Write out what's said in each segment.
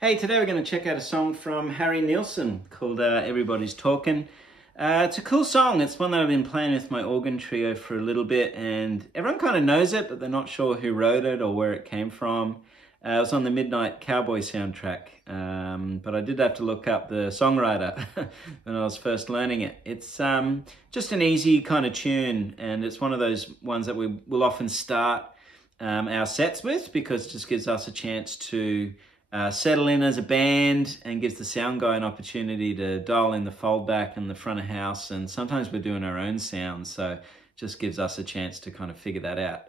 Hey, today we're going to check out a song from Harry Nilsson called Everybody's Talking. It's a cool song. It's one that I've been playing with my organ trio for a little bit, and everyone kind of knows it, but they're not sure who wrote it or where it came from. It was on the Midnight Cowboy soundtrack, but I did have to look up the songwriter when I was first learning it. It's just an easy kind of tune, and it's one of those ones that we will often start our sets with because it just gives us a chance to settle in as a band and gives the sound guy an opportunity to dial in the foldback and the front of house, and sometimes we're doing our own sounds, so it just gives us a chance to kind of figure that out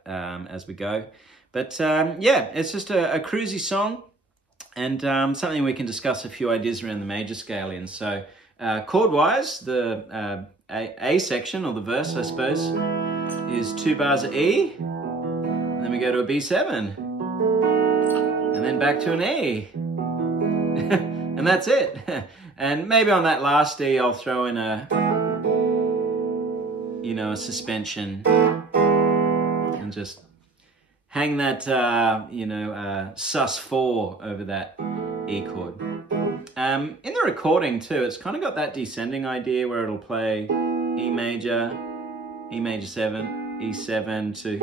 as we go. But yeah, it's just a cruisy song, and something we can discuss a few ideas around the major scale in. So chord-wise, the A section, or the verse I suppose, is 2 bars of E, and then we go to a B7, and then back to an E, and that's it. And maybe on that last E, I'll throw in a suspension, and just hang that, sus4 over that E chord. In the recording too, it's kind of got that descending idea where it'll play E major 7, E7 to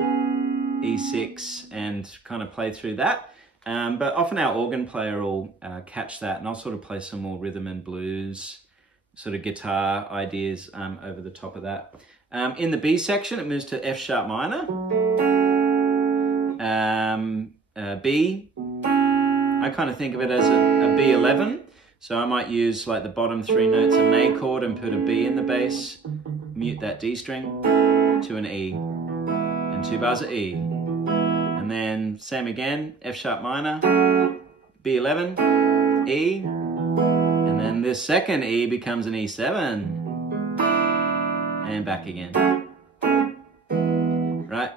E6, and kind of play through that. But often our organ player will catch that, and I'll sort of play some more rhythm and blues, sort of guitar ideas over the top of that. In the B section, it moves to F sharp minor, B. I kind of think of it as a B11, so I might use like the bottom 3 notes of an A chord and put a B in the bass, mute that D string to an E, and 2 bars of E. And then same again, F sharp minor, B11, E, and then this second E becomes an E7, and back again, right?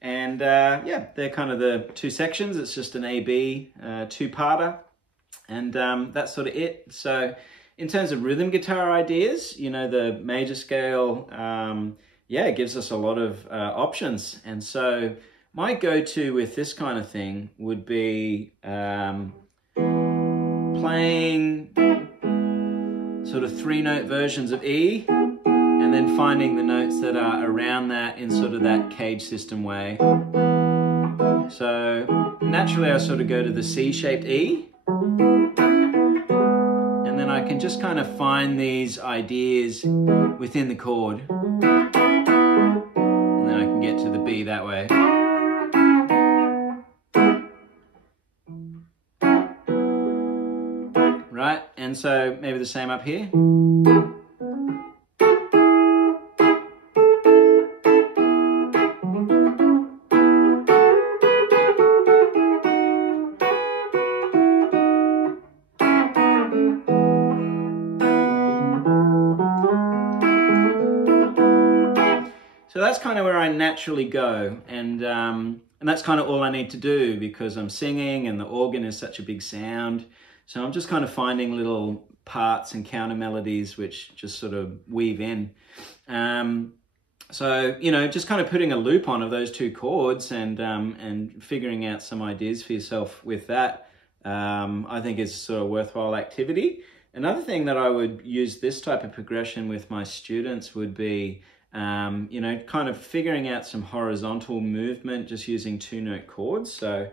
And yeah, they're kind of the 2 sections. It's just an A-B 2-parter, and that's sort of it. So in terms of rhythm guitar ideas, the major scale, yeah, it gives us a lot of options. And so my go-to with this kind of thing would be playing sort of 3-note versions of E, and then finding the notes that are around that in sort of that cage system way. So naturally I sort of go to the C-shaped E, and then I can just kind of find these ideas within the chord, and then I can get to the B that way. Right, and so maybe the same up here. that's kind of where I naturally go, and that's kind of all I need to do because I'm singing and the organ is such a big sound. So I'm just kind of finding little parts and counter melodies which just sort of weave in. So, you know, just kind of putting a loop on of those two chords and figuring out some ideas for yourself with that, I think is sort of a worthwhile activity. Another thing that I would use this type of progression with my students would be, you know, kind of figuring out some horizontal movement just using 2-note chords. So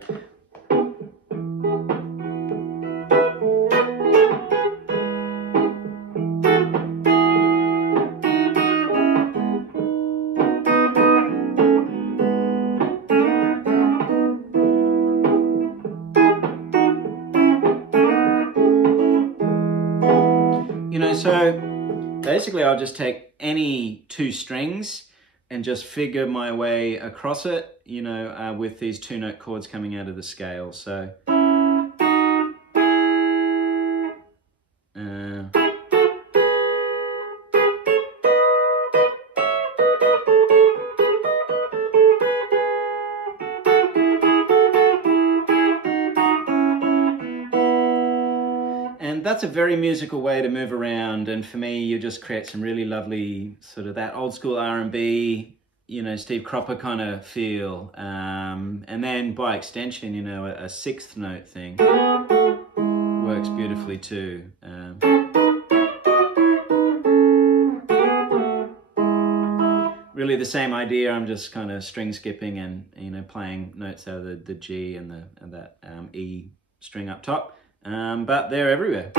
so basically I'll just take any 2 strings and just figure my way across it, you know, with these 2-note chords coming out of the scale. So and that's a very musical way to move around, and for me you just create some really lovely sort of that old school R&B, you know, Steve Cropper kind of feel, and then by extension, you know, a 6th note thing works beautifully too. Really the same idea, I'm just kind of string skipping and, you know, playing notes out of the G and that E string up top. But they're everywhere.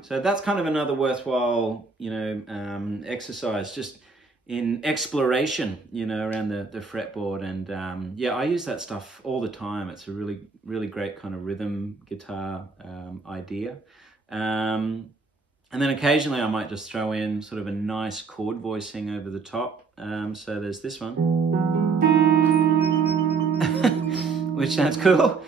So that's kind of another worthwhile, you know, exercise just in exploration, you know, around the fretboard. And yeah, I use that stuff all the time. It's a really, really great kind of rhythm guitar idea. And then occasionally I might just throw in sort of a nice chord voicing over the top. So there's this one, which sounds cool.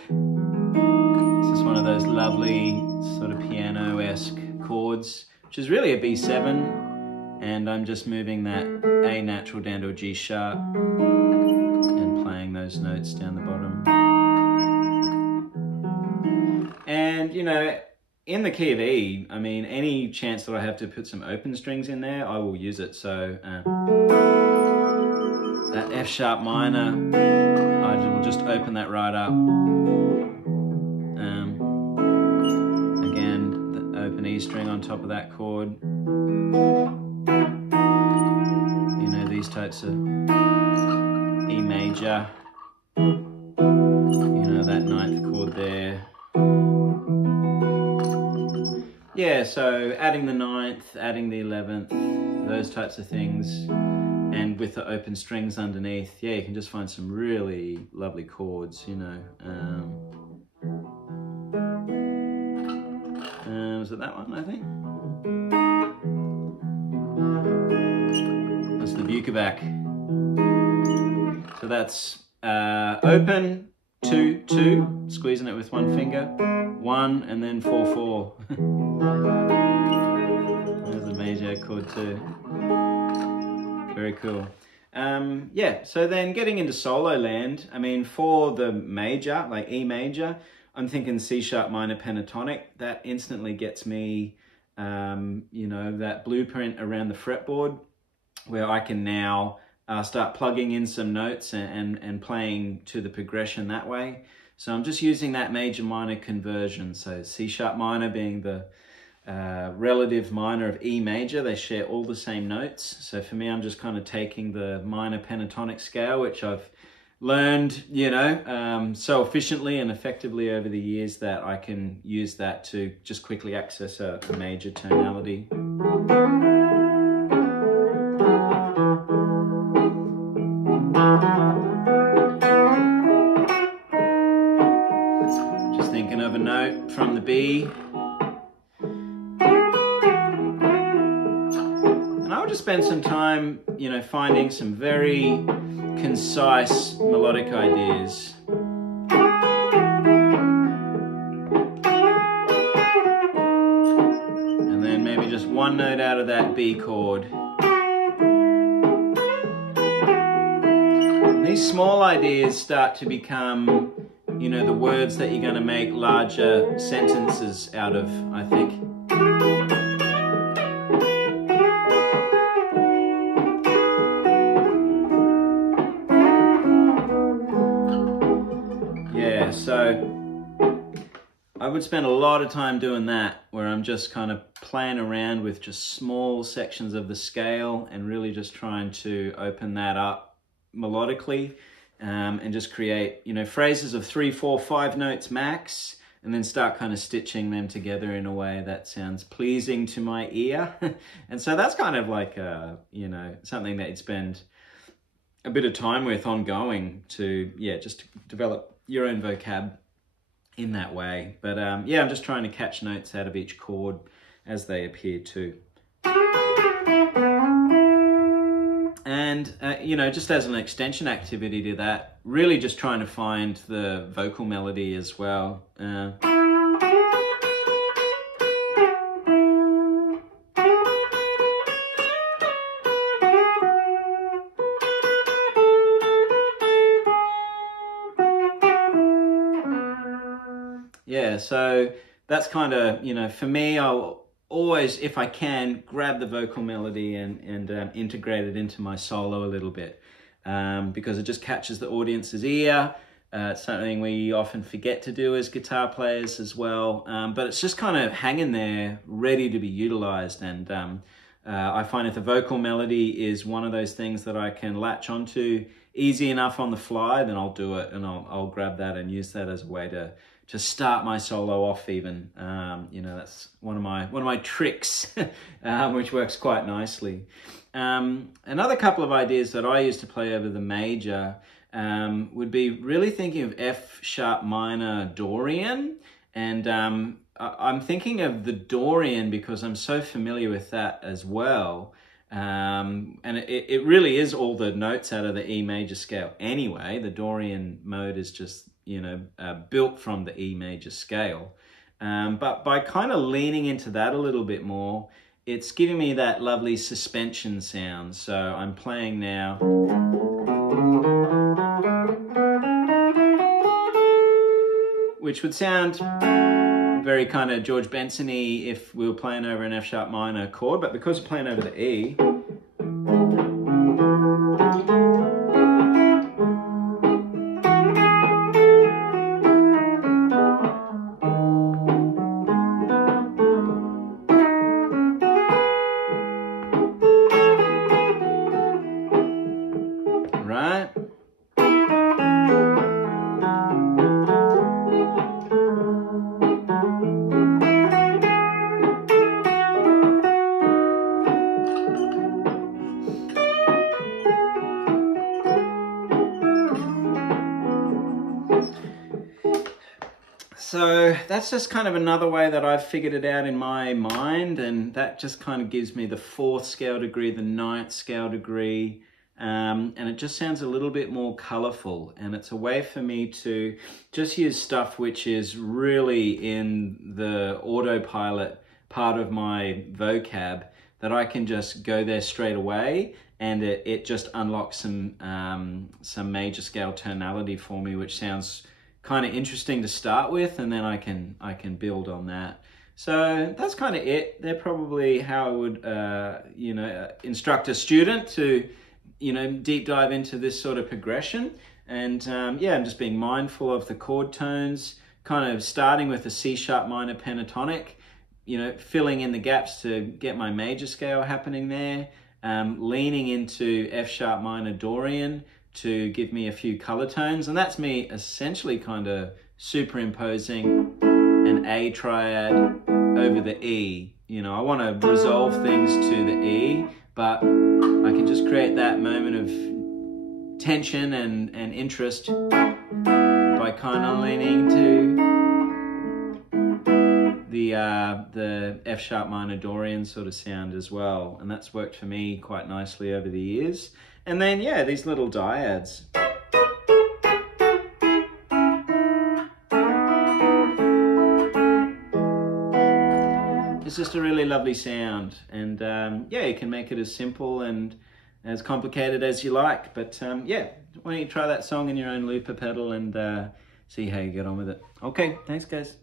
It's just one of those lovely sort of piano-esque chords, which is really a B7, and I'm just moving that A natural down to a G sharp and playing those notes down the bottom. And, you know, in the key of E, I mean, any chance that I have to put some open strings in there, I will use it. So that F sharp minor, I will just open that right up. Again, the open E string on top of that chord. You know, these types of E major. You know, that 9th chord there. Yeah, so adding the 9th, adding the 11th, those types of things, and with the open strings underneath, yeah, you can just find some really lovely chords, you know. Was it that one, I think? That's the Bukovac. So that's open, 2, 2, squeezing it with one finger, 1, and then 4, 4. There's a major chord too. Very cool. Yeah, so then getting into solo land, I mean, for the major, like E major, I'm thinking C sharp minor pentatonic. That instantly gets me, you know, that blueprint around the fretboard where I can now start plugging in some notes and playing to the progression that way. So I'm just using that major minor conversion. So C sharp minor being the relative minor of E major, they share all the same notes. So for me, I'm just kind of taking the minor pentatonic scale, which I've learned, you know, so efficiently and effectively over the years that I can use that to just quickly access a major tonality. Just thinking of a note from the B. And I would just spend some time, you know, finding some very concise melodic ideas. one note out of that B chord. And these small ideas start to become, you know, the words that you're going to make larger sentences out of, I think. Yeah, so I would spend a lot of time doing that, where I'm just kind of playing around with just small sections of the scale and really just trying to open that up melodically, and just create, you know, phrases of 3, 4, 5 notes max, and then start kind of stitching them together in a way that sounds pleasing to my ear. And so that's kind of like, you know, something that you'd spend a bit of time with ongoing to, yeah, just to develop your own vocab in that way. But yeah, I'm just trying to catch notes out of each chord as they appear too. And, you know, just as an extension activity to that, really just trying to find the vocal melody as well. Yeah, so that's kind of, you know, for me, I'll always, if I can, grab the vocal melody and integrate it into my solo a little bit, because it just catches the audience's ear. It's something we often forget to do as guitar players as well, but it's just kind of hanging there, ready to be utilized. And I find if the vocal melody is one of those things that I can latch onto easy enough on the fly, then I'll do it, and I'll grab that and use that as a way to start my solo off even. You know, that's one of my tricks, which works quite nicely. Another couple of ideas that I use to play over the major would be really thinking of F sharp minor Dorian. And I'm thinking of the Dorian because I'm so familiar with that as well. And it really is all the notes out of the E major scale anyway. The Dorian mode is just, you know, built from the E major scale. But by kind of leaning into that a little bit more, it's giving me that lovely suspension sound. So I'm playing now. Which would sound very kind of George Benson-y if we were playing over an F sharp minor chord, but because we're playing over the E, right? So that's just kind of another way that I've figured it out in my mind, and that just kind of gives me the 4th scale degree, the 9th scale degree, and it just sounds a little bit more colorful, and it's a way for me to just use stuff which is really in the autopilot part of my vocab, that I can just go there straight away, and it just unlocks some major scale tonality for me, which sounds kind of interesting to start with, and then I can build on that. So that's kind of it. They're probably how I would you know, instruct a student to, you know, deep dive into this sort of progression. And yeah, I'm just being mindful of the chord tones, kind of starting with a C sharp minor pentatonic, you know, filling in the gaps to get my major scale happening there, leaning into F sharp minor Dorian to give me a few color tones, and that's me essentially kind of superimposing an A triad over the E. You know, I want to resolve things to the E, but I can just create that moment of tension and interest by kind of leaning to the F sharp minor Dorian sort of sound as well, and that's worked for me quite nicely over the years. And then, yeah, these little dyads. It's just a really lovely sound, and yeah, you can make it as simple and as complicated as you like. But yeah, why don't you try that song in your own looper pedal and see how you get on with it. Okay, thanks guys.